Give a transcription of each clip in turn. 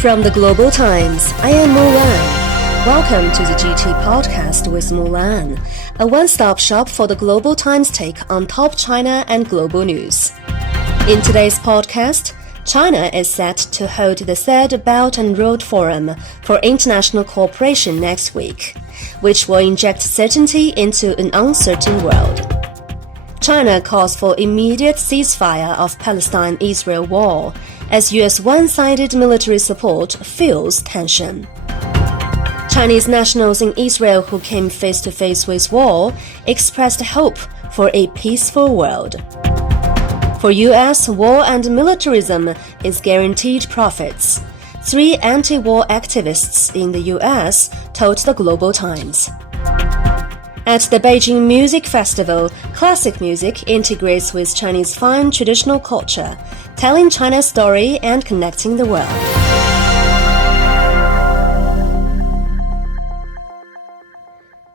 From the Global Times, I am Mulan. Welcome to the GT Podcast with Mulan, a one-stop shop for the Global Times take on top China and global news. In today's podcast, China is set to hold the third Belt and Road Forum for International Cooperation next week, which will inject certainty into an uncertain world. China calls for immediate ceasefire of Palestine-Israel war as U.S. one-sided military support fuels tension. Chinese nationals in Israel who came face-to-face with war expressed hope for a peaceful world. For U.S., war and militarism is guaranteed profits, 3 anti-war activists in the U.S. told the Global Times. At the Beijing Music Festival, classic music integrates with Chinese fine traditional culture, telling China's story and connecting the world.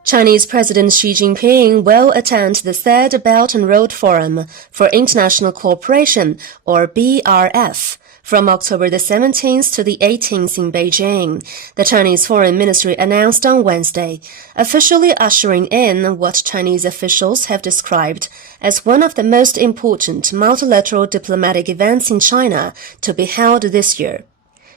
Chinese President Xi Jinping will attend the third Belt and Road Forum for International Cooperation, or BRF, from October the 17th to the 18th in Beijing, the Chinese Foreign Ministry announced on Wednesday, officially ushering in what Chinese officials have described as one of the most important multilateral diplomatic events in China to be held this year.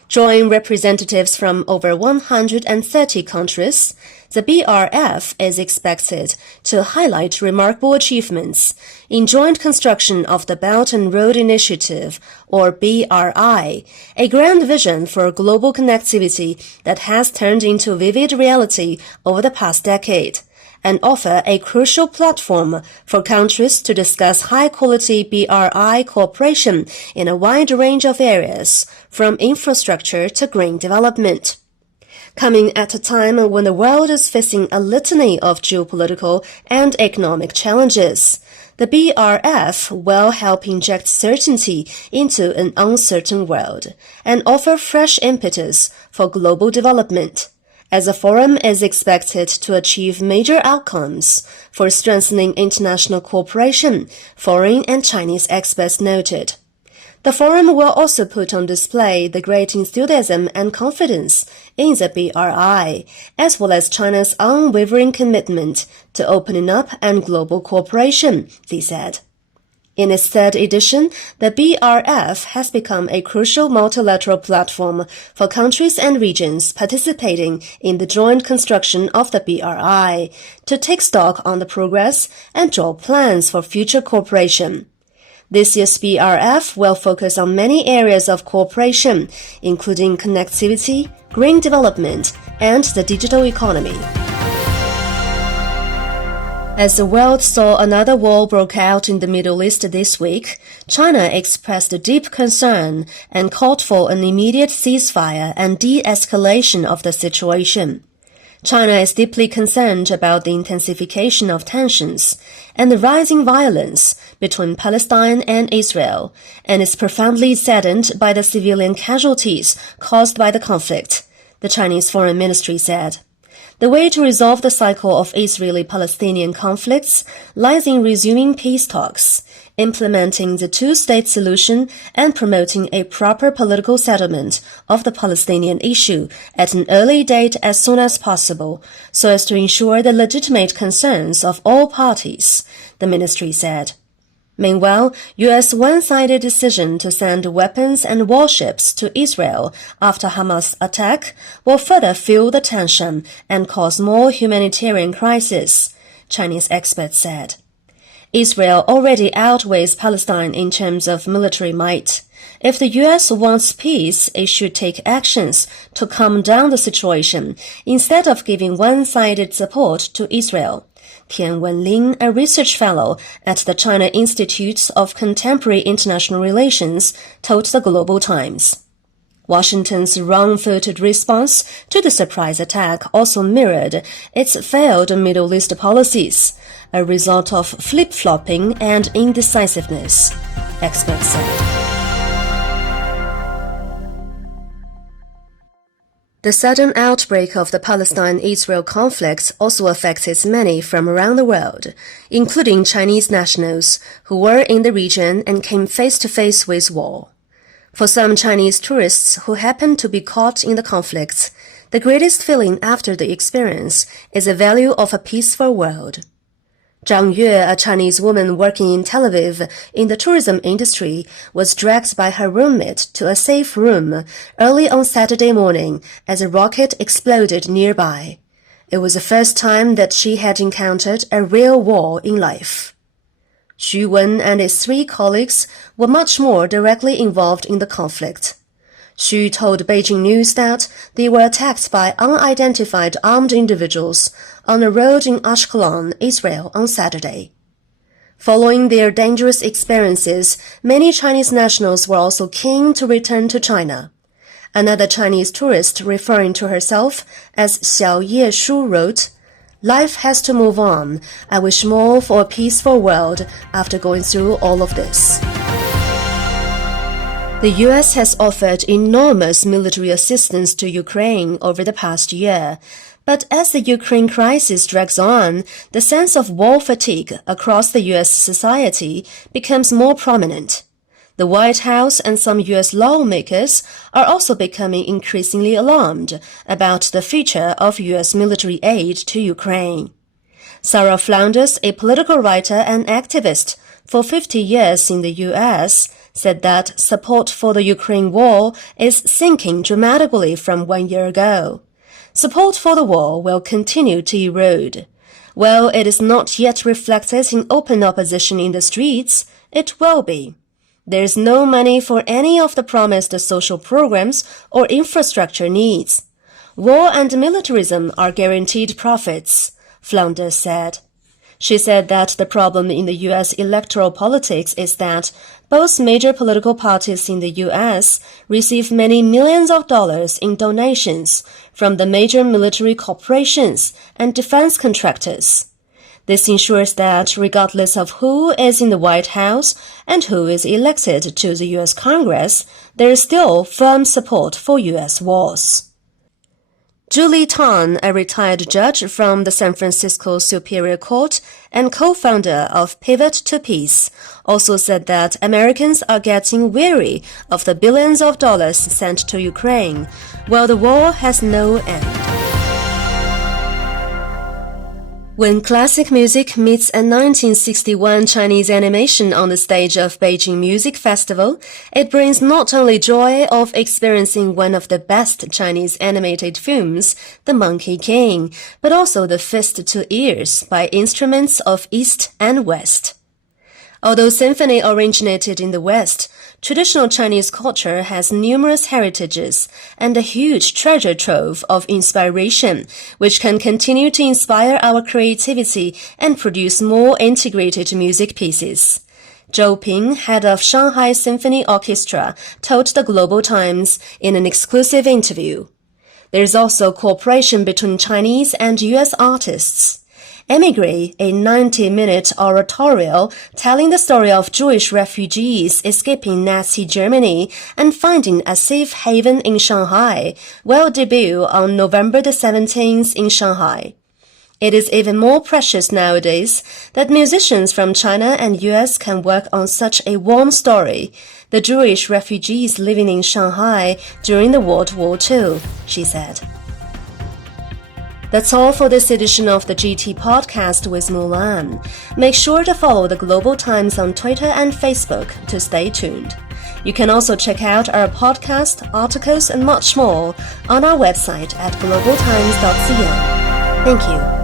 Drawing representatives from over 130 countries, the BRF is expected to highlight remarkable achievements in joint construction of the Belt and Road Initiative, or BRI, a grand vision for global connectivity that has turned into vivid reality over the past decade, and offer a crucial platform for countries to discuss high-quality BRI cooperation in a wide range of areas, from infrastructure to green development. Coming at a time when the world is facing a litany of geopolitical and economic challenges, the BRF will help inject certainty into an uncertain world and offer fresh impetus for global development, as the forum is expected to achieve major outcomes for strengthening international cooperation, foreign and Chinese experts noted. The forum will also put on display the great enthusiasm and confidence in the BRI, as well as China's unwavering commitment to opening up and global cooperation, they said. In its third edition, the BRF has become a crucial multilateral platform for countries and regions participating in the joint construction of the BRI to take stock on the progress and draw plans for future cooperation. This year's BRF will focus on many areas of cooperation, including connectivity, green development, and the digital economy. As the world saw another war broke out in the Middle East this week, China expressed deep concern and called for an immediate ceasefire and de-escalation of the situation. China is deeply concerned about the intensification of tensions and the rising violence between Palestine and Israel, and is profoundly saddened by the civilian casualties caused by the conflict, the Chinese Foreign Ministry said. The way to resolve the cycle of Israeli-Palestinian conflicts lies in resuming peace talks, implementing the two-state solution, and promoting a proper political settlement of the Palestinian issue at an early date as soon as possible, so as to ensure the legitimate concerns of all parties, the ministry said. Meanwhile, U.S. one-sided decision to send weapons and warships to Israel after Hamas attack will further fuel the tension and cause more humanitarian crisis, Chinese experts said. Israel already outweighs Palestine in terms of military might. If the U.S. wants peace, it should take actions to calm down the situation instead of giving one-sided support to Israel. Tian Wenlin, a research fellow at the China Institute of Contemporary International Relations, told the Global Times. Washington's wrong-footed response to the surprise attack also mirrored its failed Middle East policies, a result of flip-flopping and indecisiveness, experts said. The sudden outbreak of the Palestine-Israel conflict also affected many from around the world, including Chinese nationals who were in the region and came face-to-face with war. For some Chinese tourists who happen to be caught in the conflicts, the greatest feeling after the experience is the value of a peaceful world. Zhang Yue, a Chinese woman working in Tel Aviv in the tourism industry, was dragged by her roommate to a safe room early on Saturday morning as a rocket exploded nearby. It was the first time that she had encountered a real war in life. Xu Wen and his 3 colleagues were much more directly involved in the conflict. Xu told Beijing News that they were attacked by unidentified armed individuals on a road in Ashkelon, Israel on Saturday. Following their dangerous experiences, many Chinese nationals were also keen to return to China. Another Chinese tourist referring to herself as Xiao Ye Shu wrote, "Life has to move on. I wish more for a peaceful world after going through all of this." The U.S. has offered enormous military assistance to Ukraine over the past year, but as the Ukraine crisis drags on, the sense of war fatigue across the U.S. society becomes more prominent. The White House and some U.S. lawmakers are also becoming increasingly alarmed about the future of U.S. military aid to Ukraine. Sarah Flounders, a political writer and activist for 50 years in the U.S., said that support for the Ukraine war is sinking dramatically from 1 year ago. Support for the war will continue to erode. While it is not yet reflected in open opposition in the streets, it will be. There is no money for any of the promised social programs or infrastructure needs. War and militarism are guaranteed profits, Flounders said. She said that the problem in the U.S. electoral politics is that both major political parties in the U.S. receive many millions of dollars in donations from the major military corporations and defense contractors. This ensures that regardless of who is in the White House and who is elected to the U.S. Congress, there is still firm support for U.S. wars. Julie Tan, a retired judge from the San Francisco Superior Court and co-founder of Pivot to Peace, also said that Americans are getting weary of the billions of dollars sent to Ukraine, while the war has no end. When classic music meets a 1961 Chinese animation on the stage of Beijing Music Festival, it brings not only joy of experiencing one of the best Chinese animated films, The Monkey King, but also the fist to ears by instruments of East and West. Although symphony originated in the West, traditional Chinese culture has numerous heritages and a huge treasure trove of inspiration, which can continue to inspire our creativity and produce more integrated music pieces. Zhou Ping, head of Shanghai Symphony Orchestra, told the Global Times in an exclusive interview. There is also cooperation between Chinese and U.S. artists. Emigre, a 90-minute oratorio telling the story of Jewish refugees escaping Nazi Germany and finding a safe haven in Shanghai, will debut on November the 17th in Shanghai. It is even more precious nowadays that musicians from China and US can work on such a warm story, the Jewish refugees living in Shanghai during the World War II, she said. That's all for this edition of the GT Podcast with Mulan. Make sure to follow the Global Times on Twitter and Facebook to stay tuned. You can also check out our podcast, articles, and much more on our website at globaltimes.cn. Thank you.